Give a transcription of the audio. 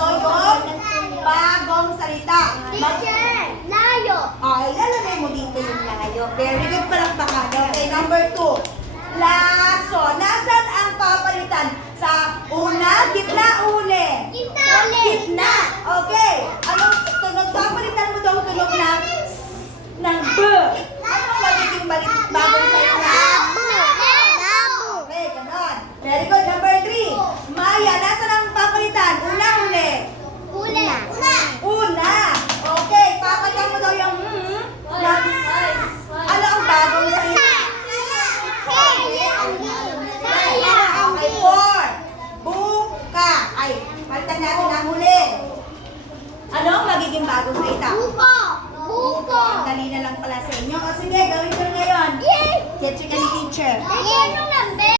Ito yung bagong salita. Teacher, layo. Oh, ilalagay mo dito yung layo. Very good palakpakan. Okay, number two. Laso. Nasaan ang papalitan? Sa una, gitna, uli. Gitna. Gitna. Okay. Anong tunog? Papalitan mo daw tunog na ng B. Anong magiging balik? Bago Ano ang magiging bagong salita? Ang dali na lang pala sa inyo. O sige, gawin ko ngayon. Check ka ni teacher. Yung